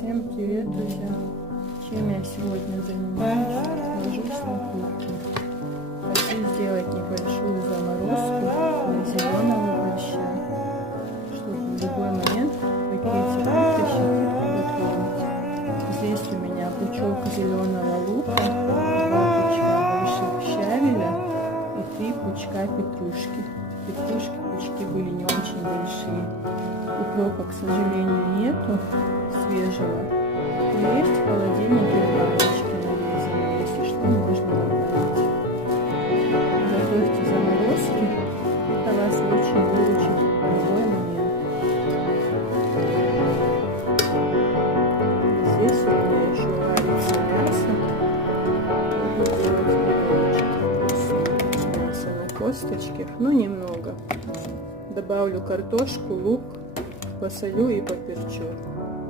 Всем привет, друзья! Чем я сегодня занимаюсь? Ложусь на кухню. Хочу сделать небольшую заморозку зеленого борща, чтобы в любой момент пакетик вытащить и приготовить. Здесь у меня пучок зеленого лука, 2 пучка больших щавеля и 3 пучка петрушки. Пучки были не очень большие. Укропа, к сожалению, нету свежего. Но есть в холодильнике баночки нарезанные, если что, можно добавить. Готовьте заморозки, это вас очень выручит в любой момент. Здесь у меня еще варится мясо. Буду делать мясо на косточках, но немного. Добавлю картошку, лук, посолю и поперчу.